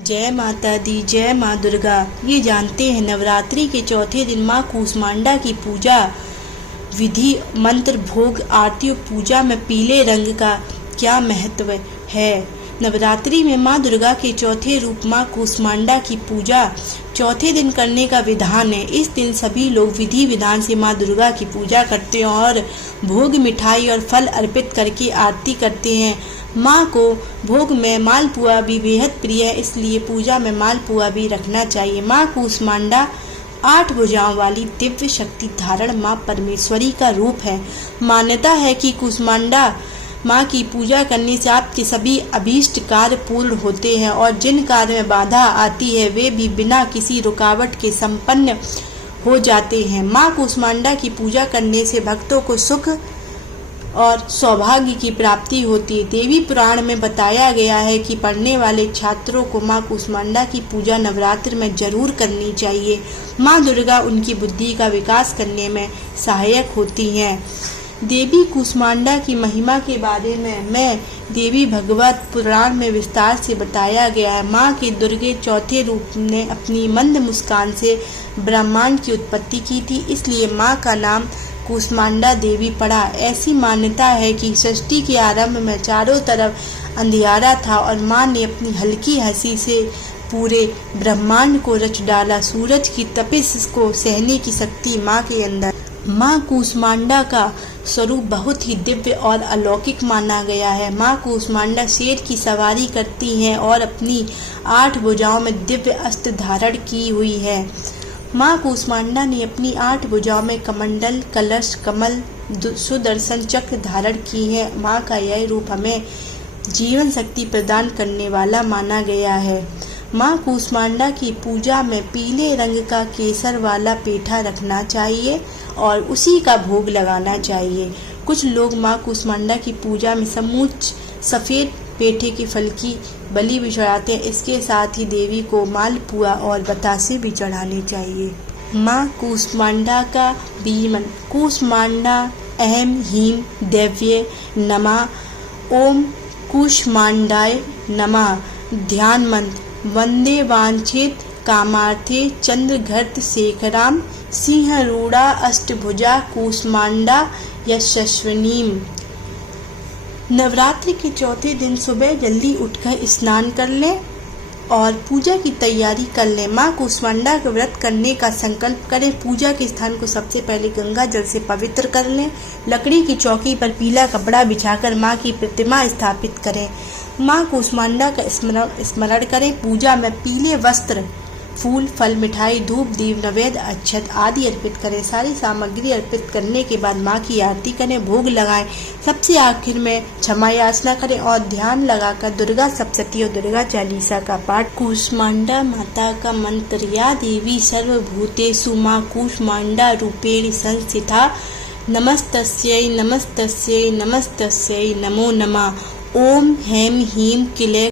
जय माता दी, जय माँ दुर्गा। ये जानते हैं नवरात्रि के चौथे दिन माँ कूष्मांडा की पूजा विधि, मंत्र, भोग, आरती और पूजा में पीले रंग का क्या महत्व है। नवरात्रि में माँ दुर्गा के चौथे रूप माँ कूष्मांडा की पूजा चौथे दिन करने का विधान है। इस दिन सभी लोग विधि विधान से माँ दुर्गा की पूजा करते हैं और भोग, मिठाई और फल अर्पित करके आरती करते हैं। माँ को भोग में मालपुआ भी बेहद प्रिय है, इसलिए पूजा में मालपुआ भी रखना चाहिए। माँ कूष्मांडा 8 भुजाओं वाली दिव्य शक्ति धारण माँ परमेश्वरी का रूप है। मान्यता है कि कूष्मांडा माँ की पूजा करने से आपके सभी अभीष्ट कार्य पूर्ण होते हैं और जिन कार्य में बाधा आती है वे भी बिना किसी रुकावट के संपन्न हो जाते हैं। माँ कूष्मांडा की पूजा करने से भक्तों को सुख और सौभाग्य की प्राप्ति होती है। देवी पुराण में बताया गया है कि पढ़ने वाले छात्रों को माँ कूष्मांडा की पूजा नवरात्र में जरूर करनी चाहिए। माँ दुर्गा उनकी बुद्धि का विकास करने में सहायक होती हैं। देवी कूष्मांडा की महिमा के बारे में देवी भगवत पुराण में विस्तार से बताया गया है। माँ के दुर्गे चौथे रूप ने अपनी मंद मुस्कान से ब्रह्मांड की उत्पत्ति की थी, इसलिए माँ का नाम कूष्मांडा देवी पड़ा। ऐसी मान्यता है कि सृष्टि के आरंभ में चारों तरफ अंधियारा था और माँ ने अपनी हल्की हंसी से पूरे ब्रह्मांड को रच डाला। सूरज की तपिश को सहने की शक्ति माँ के अंदर। माँ कूष्मांडा का स्वरूप बहुत ही दिव्य और अलौकिक माना गया है। माँ कूष्मांडा शेर की सवारी करती हैं और अपनी 8 भुजाओं में दिव्य अस्त्र धारण की हुई है। माँ कूष्मांडा ने अपनी 8 भुजाओं में कमंडल, कलश, कमल, सुदर्शन चक्र धारण की है। माँ का यह रूप हमें जीवन शक्ति प्रदान करने वाला माना गया है। माँ कूष्मांडा की पूजा में पीले रंग का केसर वाला पेठा रखना चाहिए और उसी का भोग लगाना चाहिए। कुछ लोग माँ कूष्मांडा की पूजा में समूच सफ़ेद पेठे के फल की बलि भी चढ़ाते हैं। इसके साथ ही देवी को मालपुआ और बतासे भी चढ़ाने चाहिए। माँ कूष्मांडा का बीज मंत्र। कूष्मांडा अहम हीम देव्ये नमः। ओम कूष्मांडाय नमः। ध्यान मंत्र। वंदे वांछित कामार्थे चंद्रघर्त शेखराम सिंहरूढ़ा अष्टभुजा कूष्मांडा यशस्विनीम। नवरात्रि के चौथे दिन सुबह जल्दी उठकर स्नान कर लें और पूजा की तैयारी कर लें। माँ कूष्मांडा का व्रत करने का संकल्प करें। पूजा के स्थान को सबसे पहले गंगा जल से पवित्र कर लें। लकड़ी की चौकी पर पीला कपड़ा बिछाकर माँ की प्रतिमा स्थापित करें। माँ कूष्मांडा का स्मरण करें। पूजा में पीले वस्त्र, फूल, फल, मिठाई, धूप, दीप, नैवेद्य, अक्षत आदि अर्पित करें। सारी सामग्री अर्पित करने के बाद माँ की आरती करें, भोग लगाएं। सबसे आखिर में क्षमा याचना करें और ध्यान लगाकर दुर्गा सप्तशती और दुर्गा चालीसा का पाठ। कूष्मांडा माता का मंत्र। या देवी सर्वभूतेषु माँ कूष्मांडा रूपेण संस्थिता नमस्तस्यै नमस्तस्यै नमस्तस्यै नमो नमः। ओम हैं ह्रीं क्लीं